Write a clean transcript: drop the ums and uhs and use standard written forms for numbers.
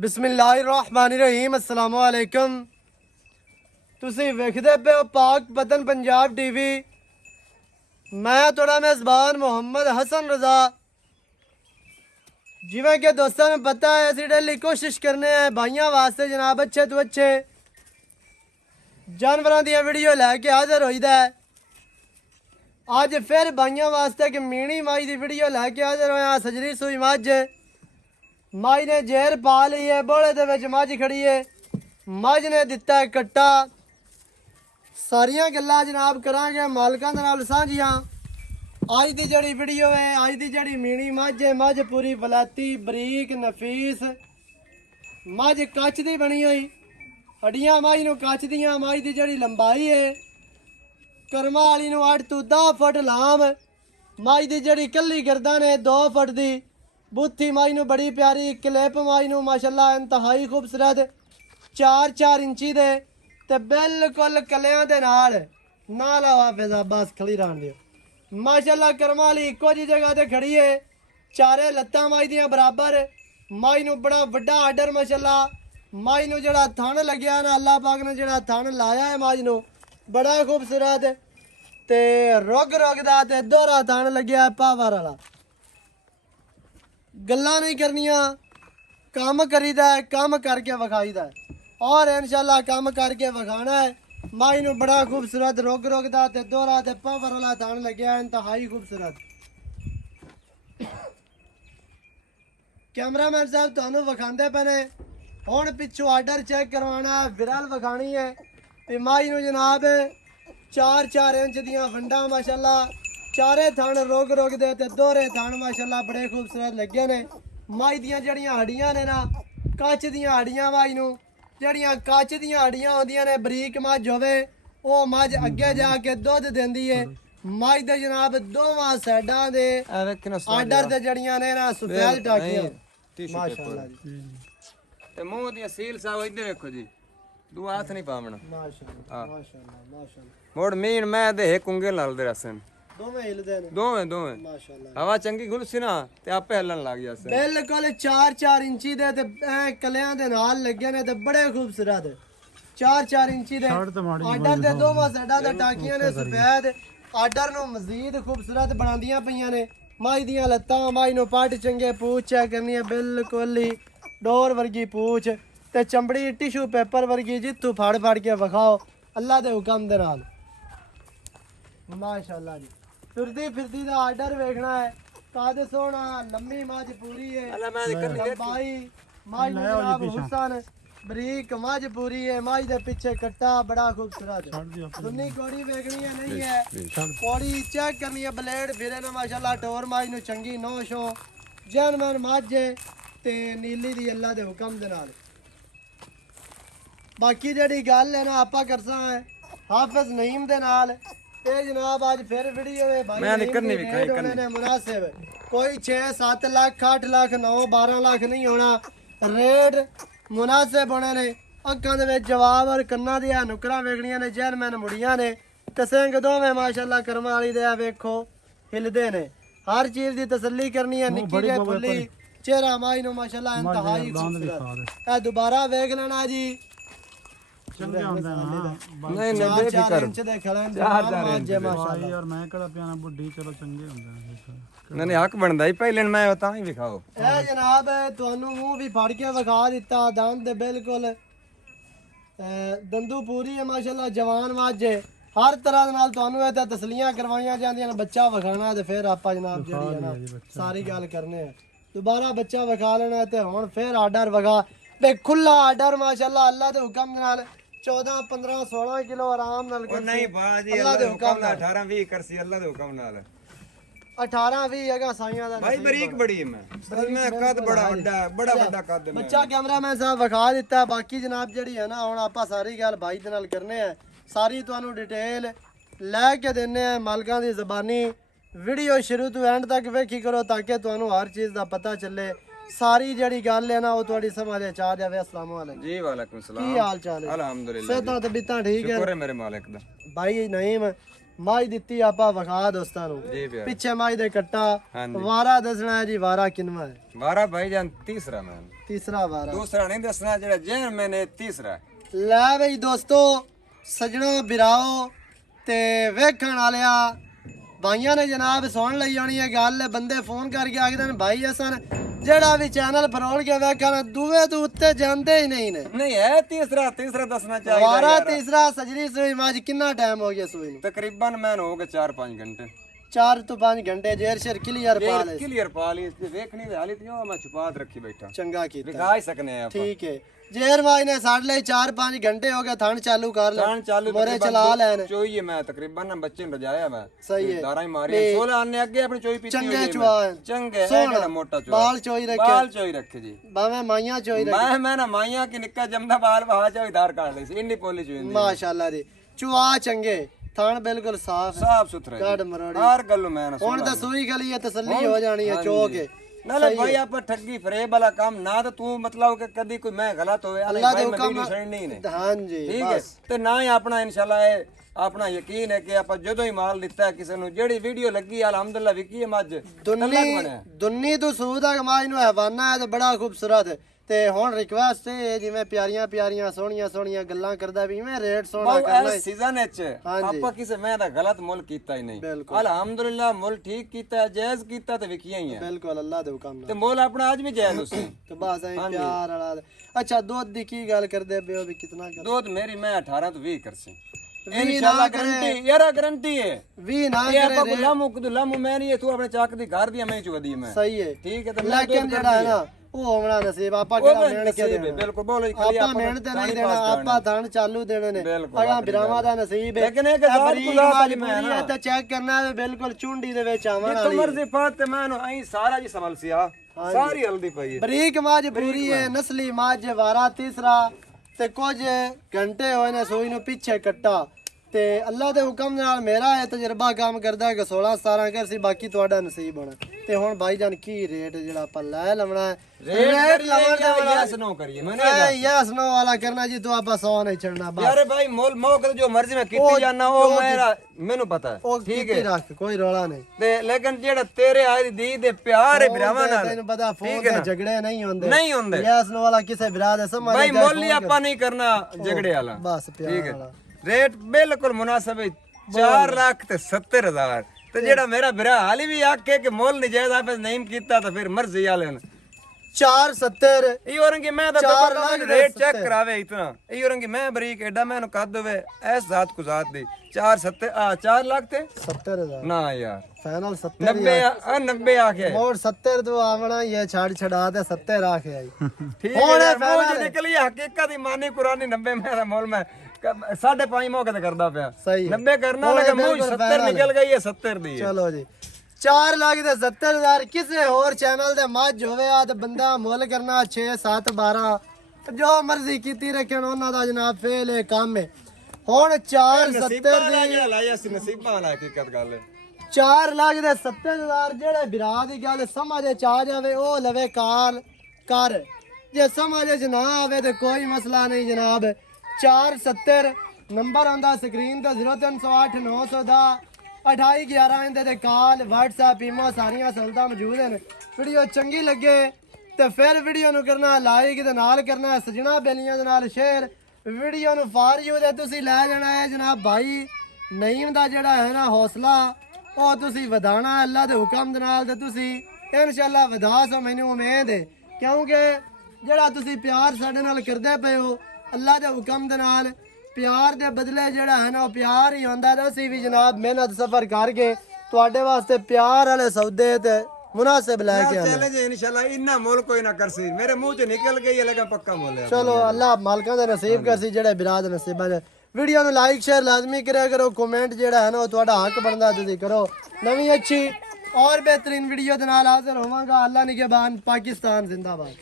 बिस्मिल्लाहिर्रहमानिर्रहीम अस्सलाम वालेकुम। तुसी वेखदे पे हो पाक वतन पंजाब टीवी। मैं थोड़ा मेज़बान मोहम्मद हसन रजा। जिवें कि दोस्तों में पता है असी डेली कोशिश करने हैं भाइयों वास्ते जनाब अच्छे तो अच्छे जानवरों दी वीडियो लैके हाजिर होईदा है। अज फिर भाइयों वास्ते एक मीणी माई की वीडियो लैके हाजिर होया। सजरी सूई मझ माई ने जेर पा ली है, बोले दे विच मझ खड़ी है, मझ ने दिता है कट्टा। सारिया गल्लां जनाब करांगे मालकां दे नाल सांझियां। अज दी जड़ी वीडियो है, अज दी जड़ी मीणी मझ है, मझ पूरी बलाती बरीक नफीस मझ कच दी बनी हुई, हड्डियां मझ नूं कच दियां। मझ दी जड़ी लंबाई है करमा वाली नूं 8 तो 10 फुट लाम। मझ दी जड़ी कल्ली गर्दन है 2 फुट दी। बुत्थी माई नूं बड़ी प्यारी, क्लिप माई नूं माशाअल्लाह इंतहाई खूबसूरत 4-4 इंची दे ते बिल्कुल कलियां दे नाल ना लावा फिजा बस खड़ी रहन दियो। माशाअल्लाह कर्मा वाली इक्को जी जगह ते खड़ी है, चारे लत्तां माई दियां बराबर। माई नूं बड़ा वड्डा आर्डर माशाअल्लाह। माई नूं जेड़ा थण लग्या ना अल्लाह पाक ने जेड़ा थण लाया है माई नूं बड़ा खूबसूरत ते रुग दा ते दोहरा थण लग्या पावर वाला। गल्लां नहीं करनिया, काम करीदा है, काम करके विखाईदा है और इंशाल्लाह काम करके विखाना है। माई नूं बड़ा खूबसूरत रुग दा ते दोहरा ते पावर वाला थण लग्या इंतहाई खूबसूरत। कैमरामैन साहब तुहानूं विखांदे पे ने। हुण पिछों आर्डर चेक करवाना है, विरल विखानी है ते माई नूं जनाब 4-4 इंच दियां फंडा माशाअल्लाह। चारे थण रुग दे ते दोहरे थण माशाअल्लाह बड़े खूबसूरत लगे ने। माई दियां जड़ियां हड्डियां ने ना कच दियां हड्डियां माई नूं जड़ियां कच दियां हड्डियां होंदियां ने। बरीक मझ होवे ओ मझ अगे जाके दुध देंदी है। माई दे जनाब दोवां साइडां दे आर्डर ते जड़ियां ने ना सफेद टाकियां माशाअल्लाह जी। ते मुंह दी सील साहब इधर देखो जी, दो हाथ नहीं पावना माशाअल्लाह माशाअल्लाह माशाअल्लाह। मोड़ मीन मैं दे कुंगे लाल दे रसन दोवें हिलदे ने दोवें माशाअल्लाह। हवा चंगी घुलसी ना ते आपे हलन लग गया सन। बिल्कुल 4-4 इंची दे ते कलियां दे नाल लगे ने ते बड़े खूबसूरत 4-4 इंची दे आर्डर दे दोवां साइडां ते टाकियां ने सफेद। आर्डर नूं मजीद खूबसूरत बनांदियां पईयां ने। माई दियां लत्तां माई नूं पट चंगे पूछ चेक करनी है बिल्कुल ही डोर वर्गी पूछ ते चमड़ी टिशू पेपर वर्गी। जित्थू फड़ के विखाओ अल्लाह दे हुक्म दे नाल माशाअल्लाह जी। फिरदी फिरदी दा आर्डर वेखना है। काद सोना लम्मी मझ पूरी है, लंबाई मझ जनाब हुसन बरीक मझ पूरी है। मझ दे पीछे कट्टा बड़ा खूबसूरत। दुन्नी कोड़ी वेखनी है नहीं है, कोड़ी चेक करनी है ब्लेड फिरे ना माशाअल्लाह। टोर मझ नूं चंगी नौशो जनमन मझ ते नीली दी अल्लाह दे हुक्म दे नाल। बाकी जेड़ी गल है ना आपां करसां है हाफिज नईम दे नाल। ते जनाब आज फिर वीडियो है भाई मैं नईम करनी दी भी रेट होने ने मुनासिब। कोई 6-7 लाख 8 लाख 9-12 लाख नहीं होना, रेट मुनासिब होने ने। अक्कां दे विच जवाब और कन्नां दियां नुकरां वेखणियां ने, जैनमैन मुड़ियां ने ते सिंग दोवें माशाअल्लाह कर्मा वाली दे वेखो हिलदे ने। हर चीज़ दी तसल्ली करनी है, निक्की जे फुल्ली चेहरा माई नूं माशाअल्लाह इंतहाई खूबसूरत। ए दोबारा वेख लेना जी। नहीं नहीं बेफिकर 4-4 इंच यार मैं कड़ा पियाना बुड्ढी चलो चंगे ਹੁੰਦੇ ਨੇ। नहीं हक बनदा ही पहले मैं तां ही विखाओ। ए जनाब तुहानू मूंह भी फड़ के विखा दिता, दंद बिल्कुल दंदू पूरी है माशाअल्लाह। जवान मझ हर तरह दे नाल तुहानू इत्थे तसलियां करवाइयां जांदियां ने। बच्चा विखाना ते फिर आपां जनाब जेहड़ी है ना सारी गल करने हैं। दोबारा बच्चा विखा लेना ते हुण फिर आर्डर विखा ते खुला आर्डर माशाअल्लाह अल्लाह दे हुक्म दे नाल 14-15-16 किलो आराम नाल ओ नहीं बाजी अल्लाह दे हुक्म नाल 18-20 करसी अल्लाह दे हुक्म नाल 18-20 हैगा साइयां दा भाई बरीक बड़ी है मैं कद बड़ा वड्डा कद है। बच्चा कैमरामैन साहब विखा दिता। बाकी जनाब जेहड़ी है ना हुण आपां सारी गल भाई दे नाल करने हैं, सारी तुहानू डिटेल लैके देने हैं मालकां दी ज़बानी। वीडियो शुरू तो एंड तक वेखी करो ताकि तुहानू हर चीज़ दा पता चले। सारी जड़ी गल है ना वो तुहाडी समझ च आ जावे। अस्सलाम वालेकुम जी वालेकुम सलाम। की हाल चाल है? अल्हम्दुलिल्लाह सेहतां तबीयतां ठीक है? शुक्र है मेरे मालिक दा। भाई नईम ਮਾਈ ਦਿੱਤੀ ਆਪਾਂ ਵਿਖਾ ਦੋਸਤਾਂ ਨੂੰ जी प्यारे ਪਿੱਛੇ ਮਾਈ ਦੇ ਕੱਟਾ ਹਾਂਜੀ। ਵਾਰਾ ਦੱਸਣਾ ਹੈ ਜੀ ਵਾਰਾ ਕਿੰਨਵਾ ਹੈ हमारा भाईजान तीसरा मैन ਤੀਸਰਾ ਵਾਰਾ दूसरा नहीं दसना जेड़ा जैन मैंने तीसरा है। ਲੈ ਬਈ ਦੋਸਤੋ ਸਜਣੋ ਬਿਰਾਓ ਤੇ ਵੇਖਣ ਵਾਲਿਆ ਭਾਈਆਂ ਨੇ ਜਨਾਬ ਸੁਣ ਲਈ ਹੋਣੀ ਇਹ ਗੱਲ ਬੰਦੇ ਫੋਨ ਕਰਕੇ ਆਖਦੇ ਨੇ ਭਾਈ ਅਸਨ ਜਿਹੜਾ ਵੀ ਚੈਨਲ ਫਰੋਲ ਕੇ ਵੇਖਣ ਦੂਵੇ ਤੋਂ ਉੱਤੇ ਜਾਂਦੇ ਹੀ ਨਹੀਂ ਨੇ नहीं है तीसरा तीसरा दसना चाहिए ਵਾਰਾ यार। ਤੀਸਰਾ ਸਜਰੀ ਸੂਈ ਮੱਝ ਕਿੰਨਾ ਟਾਈਮ ਹੋ ਗਿਆ ਸੂਈ ਨੂੰ तकरीबन मैन हो गए 4-5 घंटे 4 ਤੋਂ 5 ਘੰਟੇ ਜੇਰ ਸ਼ਰ ਕਲੀਅਰ ਪਾ ਲੈ क्लियर पा ली इसकी देखनी थी हाली थी मैं छुपात रखी बैठा ਚੰਗਾ ਕੀਤਾ दिखा ही सकने हैं अपन। ਠੀਕ ਹੈ ਜੇਰ ਮਾਈ ਨੇ ਸਾਡੇ ਲਈ 4-5 ਘੰਟੇ ਹੋ ਗਏ ਥਣ ਚਾਲੂ ਕਰ ਲੈ जान चालू ਮੋਰੇ तकरीबन ਚਲਾ ਲੈਣ चोई है मैं तकरीबन बच्चे ने रजाया मैं ਸਹੀ ਹੈ दारा ही मारी 16 आने अगे अपनी चोई पीछे ਚੰਗੇ ਚੁਆਨ चंगे सोहना। है मोटा चोई ਬਾਲ ਚੋਈ ਰੱਖੇ बाल चोई रखे जी ਬਾਵੇਂ ਮਾਈਆਂ ਚੋਈ ਰੱਖੇ मैं ना माइया की निक्का जमदा बाल वहां चोई धार काट ली सी इन्नी पोली चोई ਮਾਸ਼ਾਅੱਲਾ ਦੀ ਚੁਆ ਚੰਗੇ ਥਣ ਬਿਲਕੁਲ ਸਾਫ ਹੈ साफ सुथरा ਕੱਢ ਮਰੋੜੀ हर गल्लो मैं ना ਹੁਣ ਤਾਂ ਸੂਈ ਗਲੀ ਹੈ ਤਸੱਲੀ ਹੋ ਜਾਣੀ ਹੈ ਚੋ ਕੇ नाले भाई आप ठगी फरेब वाला काम ना तो तू मतलब कि कदी कोई मैं गलत होवे अल्लाह अल्लाह दे भाई मैं हुक्म वीडियो छड़नी ने ਹਾਂਜੀ ठीक है ते ना ही अपना इंशाल्लाह अपना यकीन है कि आप ਜਦੋਂ ਹੀ ਮਾਲ ਦਿੱਤਾ ਹੈ ਕਿਸੇ ਨੂੰ ਜਿਹੜੀ ਵੀਡੀਓ ਲੱਗੀ ਅਲਹਮਦੁਲਿਲਾ ਵਿਕੀ ਹੈ ਮੱਝ ਦੁੰਨੀ ਤੋਂ ਸੂਦ ਆ ਕਮਾਈ ਨੂੰ ਹਵਾਨਾ ਹੈ ਤੇ ਬੜਾ ਖੂਬਸੂਰਤ ਹੈ ਤੇ ਹੁਣ ਰਿਕਵੈਸਟ ਹੈ ਜਿਵੇਂ ਪਿਆਰੀਆਂ ਪਿਆਰੀਆਂ ਸੋਹਣੀਆਂ ਸੋਹਣੀਆਂ ਗੱਲਾਂ ਕਰਦਾ ਵੀ ਮੈਂ ਰੇਟ ਸੋਹਣਾ ਕਰਨਾ ਇਸ ਸੀਜ਼ਨ ਵਿੱਚ ਆਪਾਂ ਕਿਸੇ ਮੈਂ ਦਾ ਗਲਤ ਮੁੱਲ ਕੀਤਾ ਹੀ ਨਹੀਂ ਅਲਹਮਦੁਲਿਲਾ ਮੁੱਲ ਠੀਕ ਕੀਤਾ ਜਾਇਜ਼ ਕੀਤਾ ਤੇ ਵਿਕੀਆਂ ਹੀ ਹੈ ਬਿਲਕੁਲ ਅੱਲਾਹ ਦੇ ਹੁਕਮ ਤੇ ਨਾਲ ਮੁੱਲ ਆਪਣਾ ਅੱਜ ਵੀ ਜਾਇਜ਼ ਉਸੇ ਤੇ ਬਸ ਐ ਪਿਆਰ ਵਾਲਾ ਅੱਛਾ ਦੁੱਧ ਦੀ ਕੀ ਗੱਲ ਕਰਦੇ ਪਿਓ ਵੀ ਕਿਤਨਾ ਕਰ ਦੁੱਧ ਮੇਰੀ ਮੈਂ 18 ਤੋਂ 20 ਕਰਸੀ ਇਨਸ਼ਾਅੱਲਾ ਗਾਰੰਟੀ ਯਾਰਾ ਗਾਰੰਟੀ ਹੈ ਵੀ ਨਾ ਇਹ ਆਪਾਂ ਕੋ ਲਾਮੂ ਮੈਂ ਨਹੀਂ ਤੂੰ ਆਪਣੇ ਚੱਕ ਦੀ ਘਰ ਦੀ ਮੈਂ ਚੁਗਦੀ ਮੈਂ ਸਹੀ ਹੈ ਠੀਕ ਹੈ ਤੇ ਮੈਂ ਲੇਕਿਨ ਜਿਹੜਾ ਹੈ ਨਾ ਉਹ ਹੋਣਾ ਨਸੀਬ ਆਪਾਂ ਕਿਹੜਾ ਮਿਹਨਤ ਕੇ ਦੇਣਾ ਬਿਲਕੁਲ ਬੋਲੋ ਆਪਾਂ ਮਿਹਨਤ ਨਹੀਂ ਦੇਣਾ ਆਪਾਂ ਧਨ ਚਾਲੂ ਦੇਣੇ ਨੇ ਅਗਾ ਬਿਰਾਵਾਂ ਦਾ ਨਸੀਬ ਹੈ ਲੇਕਿਨ ਇਹ ਗਜ਼ਾਰ ਮੈਂ ਤਾਂ ਚੈੱਕ ਕਰਨਾ ਹੈ ਬਿਲਕੁਲ ਚੁੰਡੀ ਦੇ ਵਿੱਚ ਆਵਣ ਵਾਲੀ ਮਰਜ਼ੀ ਫਾਤ ਤੇ ਮੈਂ ਨੂੰ ਐਂ ਸਾਰਾ ਜੀ ਸੰਭਲ ਸਿਆ ਸਾਰੀ ਹਲਦੀ ਪਈ ਹੈ ਬਰੀਕ ਮਾਝ ਪੂਰੀ ਹੈ ਨਸਲੀ ਮਾਝ ਵਾਰਾ ਤੀਸਰਾ ਤੇ ਕੁਝ ਘੰਟੇ ਹੋਏ ਨੇ ਸੂਈ ਨੂੰ ਪਿੱਛੇ ਕੱਟਾ ਤੇ ਅੱਲਾ ਦੇ ਹੁਕਮ ਨਾਲ ਮੇਰਾ ਇਹ ਤਜਰਬਾ ਕੰਮ ਕਰਦਾ ਹੈ ਕਿ 16-17 ਕਰ ਸੀ ਬਾਕੀ ਤੁਹਾਡਾ ਨਸੀਬ ਹੋਣਾ ਤੇ ਹੁਣ ਭਾਈ ਜਾਨ ਕੀ ਰੇਟ ਜਿਹੜਾ ਆਪਾਂ ਲੈ ਲਵਣਾ ਹੈ ਰੇਟ ਯਸ ਨੋ ਕਰੀਏ ਮੈਂ ਯਸ ਨੋ ਵਾਲਾ ਕਰਨਾ ਜੀ ਤੂੰ ਆਪਾਂ 100 ਨਹੀਂ ਛੱਡਣਾ ਬਸ ਯਾਰੇ ਭਾਈ ਮੋਲ ਮੌਕ ਜੋ ਮਰਜ਼ੀ ਮੈਂ ਕੀਤੀ ਜਾਣਾ ਉਹ ਮੇਰਾ ਮੈਨੂੰ ਪਤਾ ਹੈ ਉਹ ਠੀਕ ਹੈ ਰੱਖ ਕੋਈ ਰੌਲਾ ਨਹੀਂ ਤੇ ਲੇਕਿਨ ਜਿਹੜਾ ਤੇਰੇ ਆਏ ਦੀ ਦੇ ਪਿਆਰ ਹੈ ਭਰਾਵਾਂ ਨਾਲ ਤੈਨੂੰ ਪਤਾ ਫੋਨ ਤੇ ਝਗੜੇ ਨਹੀਂ ਹੁੰਦੇ ਨਹੀਂ ਹੁੰਦੇ ਯਸ ਨੋ ਵਾਲਾ ਕਿਸੇ ਵਿਰਾਹ ਦੇ ਸਮਝ ਭਾਈ ਮੁੱਲ ਹੀ ਆਪਾਂ ਨਹੀਂ ਕਰਨਾ ਝਗੜੇ ਵਾਲਾ ਬਸ ਪਿਆਰ ਵਾਲਾ रेट बिल्कुल मुनासिब है 4 लाख ते 70,000 ਤੇ ਜਿਹੜਾ ਮੇਰਾ ਭਰਾ ਹਾਲੀ ਵੀ ਆਖੇ ਕਿ ਮੁੱਲ ਨਜਾਇਜ਼ ਆਪੇ ਨਹੀਂ ਕੀਤਾ ਤਾਂ ਫਿਰ ਮਰਜ਼ੀ ਵਾਲੇ ਨੇ 470 ਇਹ ਹੋਰੰਗੀ ਮੈਂ ਤਾਂ 4 ਲੱਖ ਰੇਟ ਚੈੱਕ ਕਰਾਵੇ ਇਤਨਾ ਇਹ ਹੋਰੰਗੀ ਮੈਂ ਬਰੀਕ ਐਡਾ ਮੈਨੂੰ ਕੱਦ ਹੋਵੇ ਐਸ ਜ਼ਾਤ ਕੋ ਜ਼ਾਤ ਦੀ 4 ਲੱਖ ਤੇ 70000 ਨਾ ਯਾਰ ਫਾਈਨਲ 70 90 ਆਖੇ ਮੋੜ 70 ਤੋਂ ਆਵਣਾ ਇਹ ਛੱਡ ਛਡਾ ਤੇ 70 ਆਖੇ ਆਈ ਠੀਕ ਹੈ ਮੂੰਹ ਨਿਕਲੀ ਹਕੀਕਤ ਦੀ ਮਾਨੀ ਕੁਰਾਨੀ 90 ਮੈਂ ਦਾ ਮੁੱਲ ਮੈਂ 5.5 ਮੌਕੇ ਤੇ ਕਰਦਾ ਪਿਆ ਸਹੀ 90 ਕਰਨਾ ਲਗਾ ਮੂੰਹ 70 ਨਿਕਲ ਗਈ ਹੈ 70 ਦੀ ਹੈ ਚਲੋ ਜੀ 4 ਲੱਖ ਤੇ 70000 ਕਿਸੇ ਹੋਰ ਚੈਨਲ ਦੇ ਮੱਝ ਹੋਵੇ ਆ ਤੇ ਬੰਦਾ ਮੁੱਲ ਕਰਨਾ 6 7 12 ਜੋ ਮਰਜ਼ੀ ਕੀਤੀ ਰੱਖਣ ਉਹਨਾਂ ਦਾ ਜਨਾਬ ਫੇਲ ਹੈ ਕੰਮ ਹੈ ਹੁਣ 470 ਦੀ ਲਾਇਆ ਸੀ ਨਸੀਬਾਂ ਵਾਲਾ ਹਕੀਕਤ ਗੱਲ ਹੈ 4 ਲੱਖ ਦੇ 70000 ਜਿਹੜੇ ਵਿਰਾ ਦੀ ਗੱਲ ਸਮਝ ਚ ਆ ਜਾਵੇ ਉਹ ਲਵੇ ਕਾਰ ਕਰ ਜੇ ਸਮਝ ਚ ਨਾ ਆਵੇ ਤੇ ਕੋਈ ਮਸਲਾ ਨਹੀਂ ਜਨਾਬ 470 ਨੰਬਰ ਆਉਂਦਾ ਸਕਰੀਨ ਤੇ 0308 910 2811 ਇਹਦੇ ਤੇ ਕਾਲ WhatsApp ਈਮੋ ਸਾਰੀਆਂ ਸਹੂਲਤਾਂ ਮੌਜੂਦ ਹਨ ਵੀਡੀਓ ਚੰਗੀ ਲੱਗੇ ਤੇ ਫਿਰ ਵੀਡੀਓ ਨੂੰ ਕਰਨਾ ਲਾਈਕ ਤੇ ਨਾਲ ਕਰਨਾ ਸਜਣਾ ਬੇਲੀਆਂ ਦੇ ਨਾਲ ਸ਼ੇਅਰ ਵੀਡੀਓ ਨੂੰ ਫਾਰ ਯੂ ਦੇ ਤੁਸੀਂ ਲੈ ਜਾਣਾ ਹੈ ਜਨਾਬ ਭਾਈ ਨਈਮ ਦਾ ਜਿਹੜਾ ਹੈ ਨਾ ਹੌਸਲਾ ਉਹ ਤੁਸੀਂ ਵਧਾਣਾ ਅੱਲਾ ਦੇ ਹੁਕਮ ਦੇ ਨਾਲ ਤੇ ਤੁਸੀਂ ਇਨਸ਼ਾਅੱਲਾ ਵਧਾ ਸੋ ਮੈਨੂੰ ਉਮੀਦ ਹੈ ਕਿਉਂਕਿ ਜਿਹੜਾ ਤੁਸੀਂ ਪਿਆਰ ਸਾਡੇ ਨਾਲ ਕਰਦੇ ਪਏ ਹੋ ਅੱਲਾ ਦੇ ਹੁਕਮ ਦੇ ਨਾਲ ਪਿਆਰ ਦੇ ਬਦਲੇ ਜਿਹੜਾ ਹੈ ਨਾ ਉਹ ਪਿਆਰ ਹੀ ਹੁੰਦਾ ਤੇ ਅਸੀਂ ਵੀ ਜਨਾਬ ਮਿਹਨਤ ਸਫਰ ਕਰਕੇ ਤੁਹਾਡੇ ਵਾਸਤੇ ਪਿਆਰ ਵਾਲੇ ਸੌਦੇ ਤੇ ਮੁਨਾਸਿਬ ਲੈ ਕੇ ਆਉਂਦੇ ਚਲੇ ਜੀ ਇਨਸ਼ਾਅੱਲਾ ਇੰਨਾ ਮੁੱਲ ਕੋਈ ਨਾ ਕਰਸੀ ਮੇਰੇ ਮੂੰਹ ਚ ਨਿਕਲ ਗਈ ਹੈ ਲੇਕਿਨ ਪੱਕਾ ਮੁੱਲ ਹੈ ਚਲੋ ਅੱਲਾ ਮਾਲਕਾਂ ਦਾ ਨਸੀਬ ਕਰਸੀ ਜਿਹੜੇ ਬਿਰਾਦ ਨਸੀਬਾਂ ਦੇ ਵੀਡੀਓ ਨੂੰ ਲਾਈਕ ਸ਼ੇਅਰ ਲਾਜ਼ਮੀ ਕਰਿਆ ਕਰੋ ਕਮੈਂਟ ਜਿਹੜਾ ਹੈ ਨਾ ਉਹ ਤੁਹਾਡਾ ਹੱਕ ਬਣਦਾ ਤੁਸੀਂ ਕਰੋ ਨਵੀਂ ਅੱਛੀ ਔਰ ਬਿਹਤਰੀਨ ਵੀਡੀਓ ਦੇ ਨਾਲ ਹਾਜ਼ਰ ਹੋਵਾਂਗਾ ਅੱਲਾ ਨਿਗਹਿਬਾਨ ਪਾਕਿਸਤਾਨ ਜ਼ਿੰਦਾਬਾਦ